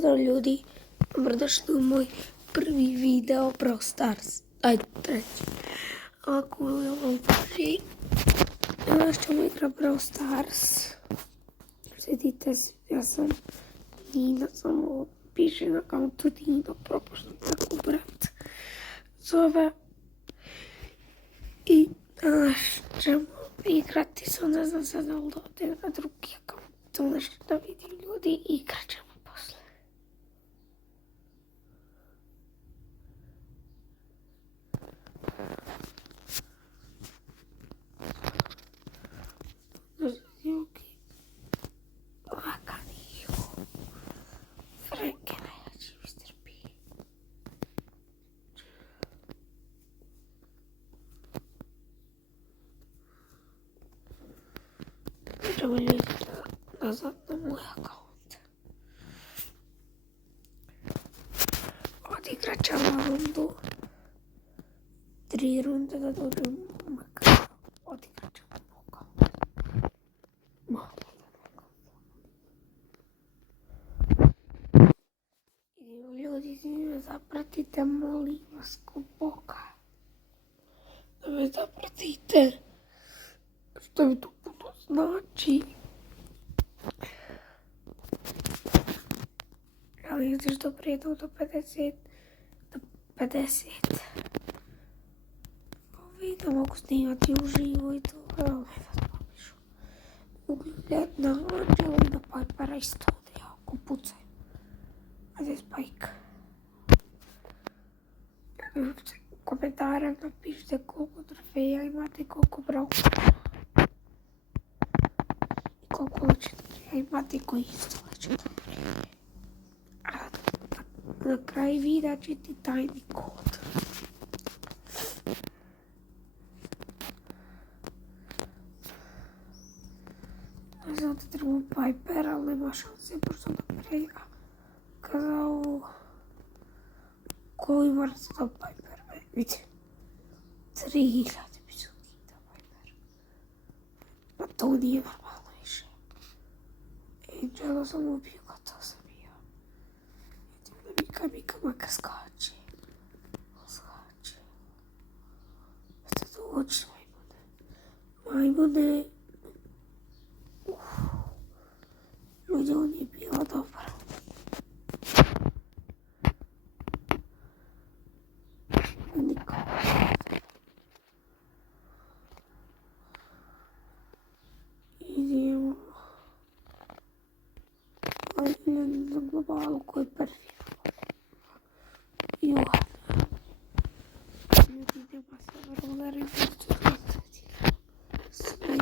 Pozdrav ljudi, dobrodošli u moj prvi video Brawl Stars. Ajde, treći. Ako je ovo prvi, danas ćemo igrati Brawl Stars. Sjetite se, ja sam Nina, samo piše na kauntu Nino, propušno tako brat zove. I danas ćemo igrati, sam ne znam sad da ovdje na drugi akaunt. To nešto da vidi ljudi, igrat ćemo posle. Ljudi, laganiju, freke najjači Mr. P. Idemo ljudi nazad na moj akaunt. Odigrat ćemo rundu. 3 runde da dođem makar. Odigrat ćemo moj akaunt. Idemo ljudi, me zapratite, molim vas ko Boga. Da me zapratite. Što mi to puno znači. Ali vidiš da prijedu do 50. Ovi da mogu snimati uživo i to. Evo me da popišu. Ugljed na Anđelu i na Pipera isto da jako pucaju. A gdje je Spike? U komentarima napišite koliko trofeja imate, koliko Brawl i koliko legendarija imate i koji su legendarije. A na kraju videa će ti tajni kod. Ne znam da trebam Piper, ali nema šanse, pošto da prega kazao koji mora se to Piper. Vidite, 3000 bi su hita Piper. Pa to nije normalno više. Angela sam ubio, gotovo sam bio. Vidite da Mika makar skače. Skače. Jeste tu oči majmune. Ljudi, on je bilo dobro. Idemo. Na globalu koji je perfidno. Johan. Ljudi, nema se vrlari, nešto gledati. Sve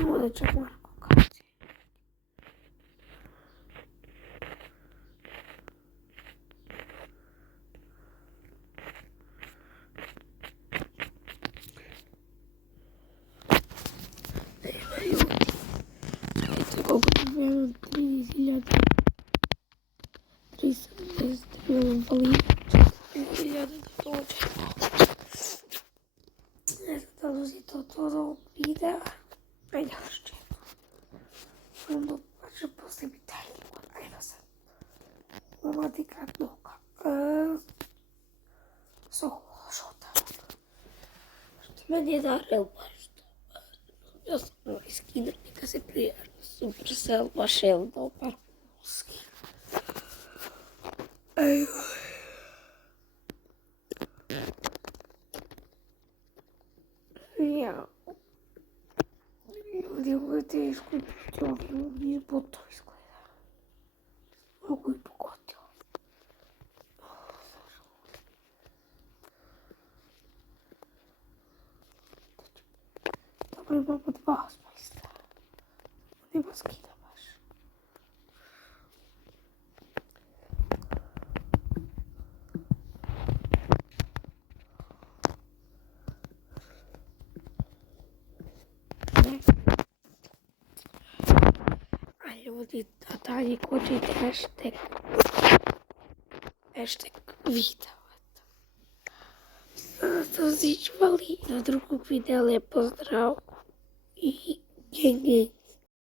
ima da će Marko kaći. Nema ljudi. Vidite koliko nam imam 30.000. 370 imam valinu. 40.000 da dođe. Ne znam da li uzite od ovog videa. Ajde, još ćemo. Onda će poslije biti tajni kod. Ajde sad. Ovo odigrat noga. Solo, šota. Što meni je Darrell baš dobar. Ja sam ovaj skinner, neka se prijažno. Supercell baš je dobar skin. Ej. Ja. Ljudi, ovo je teško i protiv ovdje, nije boto izgleda. Mogu i pogoditi. Dobro, imamo 2 spajsta. Не поскидаваш. А люди, а далі хочуть хештег відео. Зачвали на другу відео поздрав і генги.